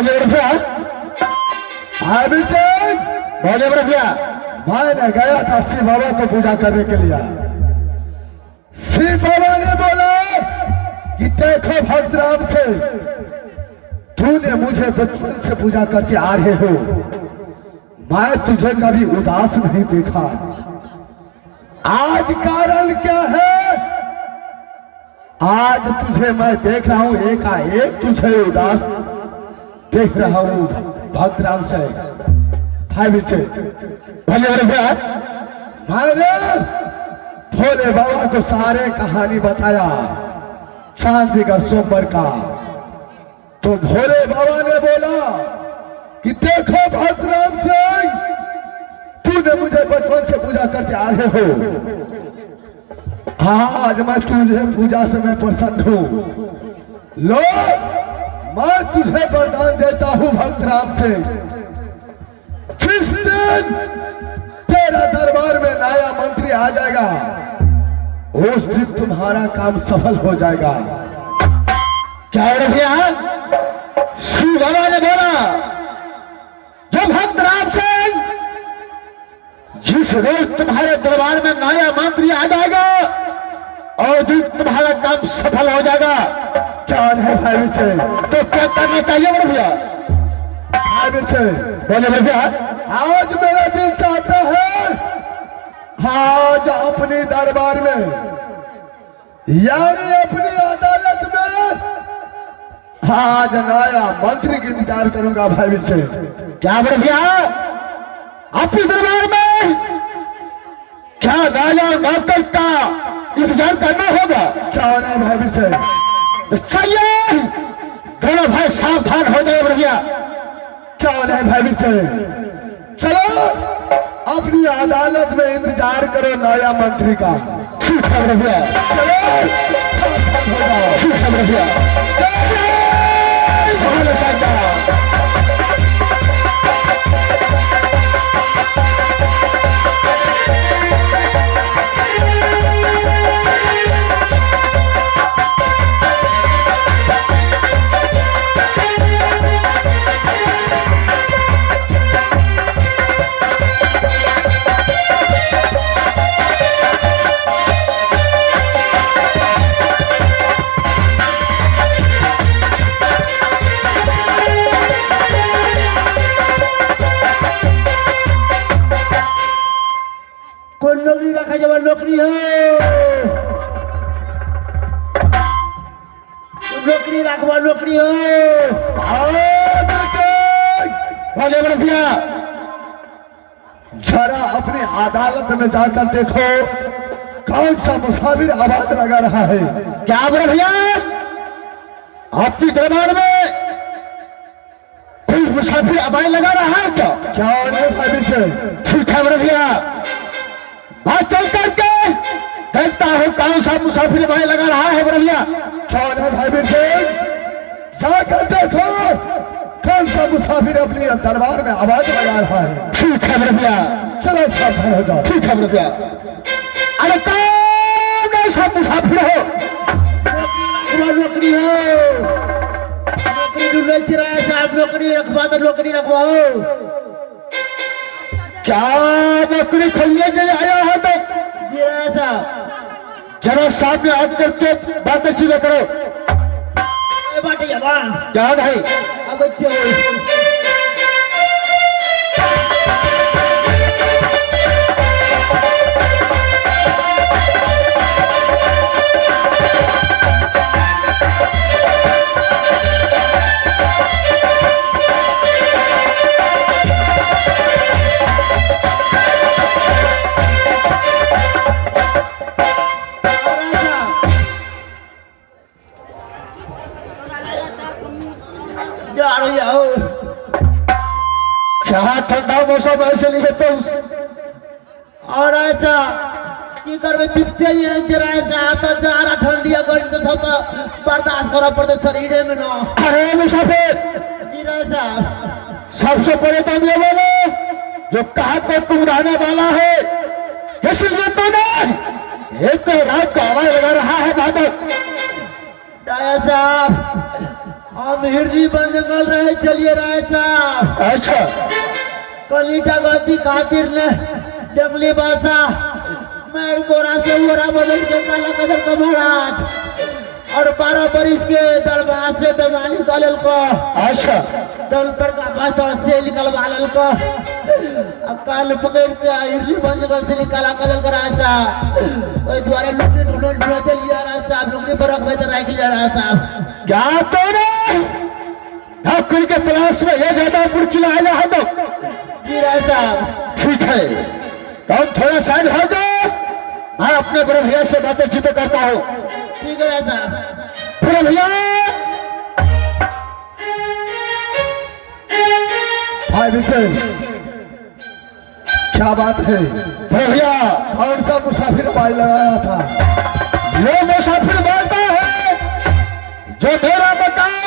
भोले रफिया भोले रफिया मैं गया था शिव बाबा को पूजा करने के लिए। शिव बाबा ने बोला कि देखो भद्राम से तूने मुझे बचपन से पूजा करके आ रहे हो, मैं तुझे कभी उदास नहीं देखा। आज कारण क्या है? आज तुझे मैं देख रहा हूं, एकाएक तुझे उदास देख रहा हूं भद्राम से। भोले रफिया मैंने भोले बाबा को सारे कहानी बताया चांदीगढ़ सोमवार का। तो भोले बाबा ने बोला कि देखो भद्राम सिंह, तूने मुझे बचपन से पूजा करके आ रहे हो, हाँ आज मैं तुझे पूजा से मैं प्रसन्न हूं। लो मैं तुझे वरदान देता हूं भद्राम सिंह, जिस दिन तेरा दरबार में नया मंत्री आ जाएगा उस दिन तुम्हारा काम सफल हो जाएगा। क्या रफिया शिव बाबा ने बोला जो भद्राम सिंह जिस रोज तुम्हारे दरबार में नया मंत्री आ जाएगा और दिन तुम्हारा काम सफल हो जाएगा। क्या है भाई से? तो क्या करना चाहिए रफिया? बोले रफिया आज मेरा दिल चाहता है आज अपने दरबार में यानी अपनी अदालत में आज नया मंत्री की इंतजार करूंगा भाई से। क्या रफिया अपने दरबार में क्या नया नौकर का इंतजार करना होगा? क्या है भाई से? चाहिए दोनों भाई सावधान हो जाए रफिया। क्या है भाई से? चलो अपनी अदालत में इंतजार करो नया मंत्री का। ठीक है रफिया, चलो ठीक है रफिया। भोले साहब नौकरी रखा जब नौकरी हो, नौकरी रखवा नौकरी हो। भोले रफिया जरा अपनी अदालत में जाकर देखो कौन सा मुसाफिर आवाज लगा रहा है। क्या रफिया आपकी दरबार में कोई मुसाफिर आवाज लगा रहा है क्या? क्या है भाई से? ठीक है रफिया बात चल करके देखता हूँ कौन सा मुसाफिर भाई लगा रहा है रफिया। क्या है भाई से? जाकर देखो कौन सा मुसाफिर अपनी दरबार में आवाज लगा रहा है। ठीक है रफिया, चलो सावधान हो जाओ। ठीक है रफिया। अरे कौन ऐसा मुसाफिर हो? नौकरी हो, नौकरी ढूंढ रहे साहब, नौकरी रखवा तो नौकरी रखवाओ। क्या नौकरी खोलने के लिए आया हो? तो जी साहब जरा सामने हाथ करके बातें सीधे करो। बाटे जवान क्या भाई अब अच्छे क्या ठंडा मौसम ऐसे नहीं तो और ऐसा की करबे पिपते ही नहीं जरा ऐसा आता जा रहा ठंडी गर्मी तो सब बर्दाश्त करा पड़ते शरीर में ना। अरे मुसाफिर जी ऐसा सबसे पहले तो ये बोलो जो कहा तो तुम रहने वाला है इसलिए तो नहीं एक तो रात को आवाज लगा रहा है बादल। डाया साहब हम हिरनी बन जंगल रहे चलिए राय साहब। अच्छा कलीटा गलती खातिर ने जंगली बादशाह मैं गोरा से गोरा बदल के काला कदर का महाराज और 12 बरिस के दरबार से दमा निकालल को। अच्छा दल पर का पास से निकलवा लल को। काल पकड़ के हिरनी बन जंगल से निकाला कदल का रास्ता ओए द्वारा नौकरी ढूंढते लिया रास्ता नौकरी पर रख में रख लिया रास्ता। क्या तो ना नौकरी के तलाश में ये ज्यादा बुड़किला आया है तो जी राय साहब। ठीक है तो थोड़ा साइड हो जाओ, मैं अपने बड़े भैया से बातें चीतें करता हूँ। ठीक है राय साहब। बड़े भैया भाई विपिन, क्या बात है? बड़े भैया कौन सा मुसाफिर भाई लगाया था? ये मुसाफिर बोलता है जो मेरा मकाम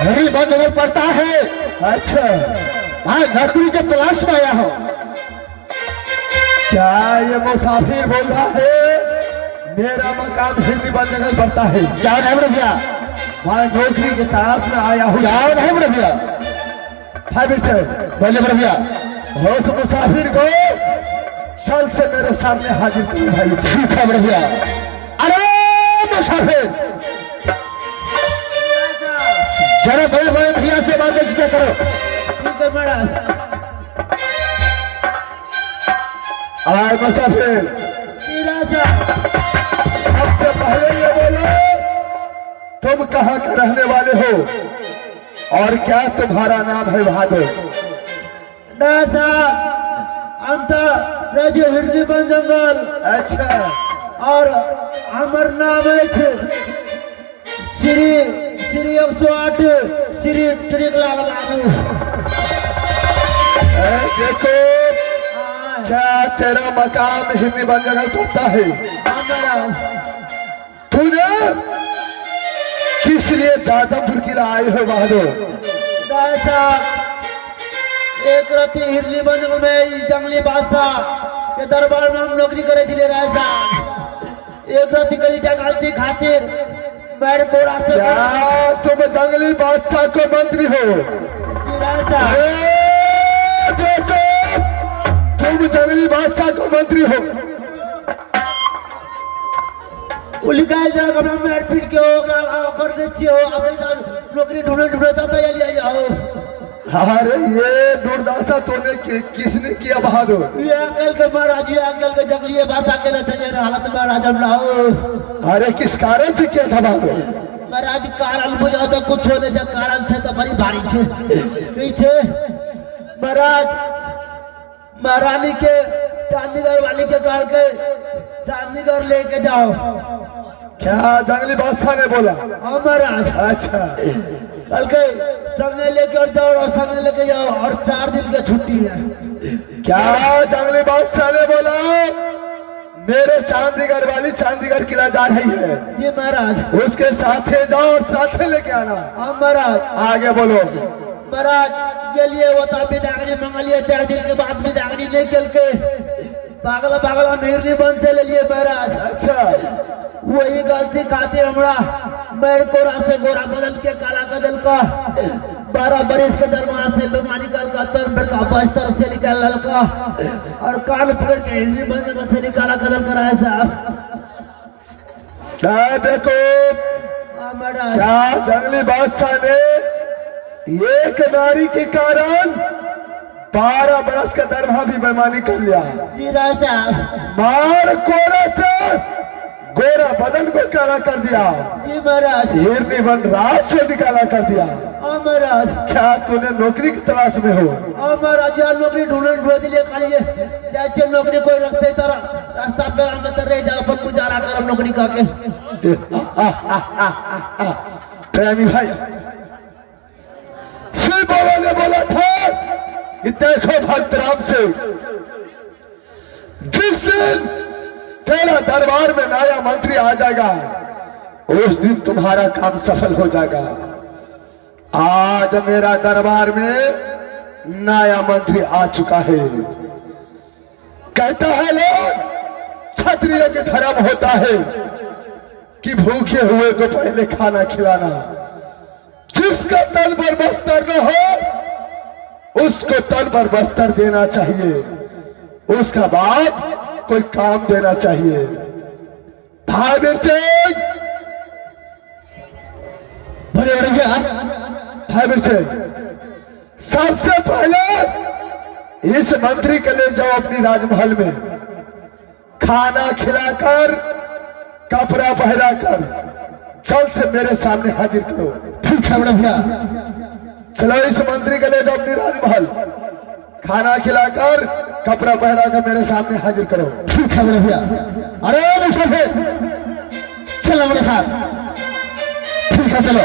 हरी बंद पड़ता है। अच्छा, मैं नौकरी के तलाश में आया हूँ। क्या ये मुसाफिर बोल रहा है मेरा मकान हिरनी बंद जगह पड़ता है? क्या नहीं बड़े भैया? मैं नौकरी के तलाश में आया हूँ। क्या नहीं बड़े भैया? भाई विपिन, बोले बड़े भैया। उस मुसाफिर को चल से मेरे सामने हाजिर करो भाई। ठीक है बड़े भैया। अरे मुसाफिर जरा बड़े बड़े भैया से बातें चीतें करो। ठीक है महाराज। आए मुसाफिर, जी राय साहब। सबसे पहले ये बोलो तुम कहाँ का रहने वाले हो और क्या तुम्हारा नाम है बहादुर? राय साहब हम तो राजू हिरनी बन जंगल अच्छा, और हमार नाम है श्री 108 श्री टिकलाल बाबू। देखो क्या तेरा मकाम हिरनी बन जगह पड़ता है? तूने किस लिए जादवपुर किला आए हो बहादुर? राय साहब एक राती हिरनी बन जंगल में ई जंगली बादशाह के दरबार में हम नौकरी करे चले राय साहब। एक राती कलीटा गलती खातिर बैठ कोड़ा से क्या तुम जंगली बादशाह को मंत्री हो? जी राय साहब। देखो तुम जंगली बादशाह को मंत्री हो। उलिकाय जरा कमरा में एडमिट के हो कर देती हो अपनी नौकरी ढूंढे तब ये लिया जाओ। अरे ये दुर्दशा तूने किसने किया बहादुर? ये अंकल के महाराज ये अंकल के जंगली बादशाह के रचने हालत में राजा लाओ। अरे किस कारण से किया था बहादुर? महाराज कारण बुझाओ तो कुछ होने जब कारण थे तो बड़ी भारी थे पीछे महाराज महारानी के चांदीगढ़ वाली के गाड़ के चांदीगढ़ लेके जाओ। क्या जंगली बादशाह ने बोला? हाँ महाराज। अच्छा, कल के संगे लेके और जाओ और संगे लेके जाओ और 4 दिन की छुट्टी है। क्या जंगली बादशाह ने बोला मेरे चांदीगढ़ वाली चांदीगढ़ किला जा रही है? जी महाराज। उसके साथ जाओ और साथ लेके आना। हाँ महाराज। आगे बोलो। महाराज के लिए वो तो बिदागनी मंगलिए 4 दिन के बाद बिदागनी नहीं कल के पागला पागला हिरनी बन से ले लिए महाराज। अच्छा, वही गलती खातिर हमरा मैं गोरा से गोरा बदल के काला कदल का 12 बरिस के दरबार से बेमानी कल का तन का बस्तर से निकाल का और कान पकड़ के हिरनी बन जगह से निकाला कदल कराया साहब। देखो हाँ महाराज। क्या जंगली बादशाह ने एक नारी के कारण 12 बरस का दरबार भी बेईमानी कर लिया? जी राय साहब। मार कोरा से गोरा बदन को काला कर दिया। जी महाराज। हिरनी बन रात से निकाला कर दिया। हाँ महाराज। क्या तूने नौकरी की तलाश में हो? हाँ महाराज यार नौकरी ढूंढ दिले खालिए जैसे नौकरी कोई रखते तरह रास्ता पे हम तो रह जाओ पर गुजारा कर नौकरी का के। प्रेमी भाई शिव बाबा ने बोला था कि देखो भक्त राम से जिस दिन तेरा दरबार में नया मंत्री आ जाएगा उस दिन तुम्हारा काम सफल हो जाएगा। आज मेरा दरबार में नया मंत्री आ चुका है। कहता है लोग क्षत्रिय के धर्म होता है कि भूखे हुए को पहले खाना खिलाना। जिसका तल पर बस्तर न हो उसको तल पर बस्तर देना चाहिए, उसका बाद कोई काम देना चाहिए। भाई वीर सिंह, बड़े बड़े भैया, भाई वीर सिंह, सबसे पहले इस मंत्री के ले जाओ अपनी राजमहल में, खाना खिलाकर कपड़ा पहनाकर जल्द से मेरे सामने हाजिर करो। ठीक है बड़े भैया। चलो इस मंत्री के ले जाओ अपनी राजमहल, खाना खिलाकर कपड़ा पहनाकर मेरे सामने हाजिर करो। ठीक है बड़े भैया। अरे मुसाफिर, चलो मेरे साथ। ठीक है चलो।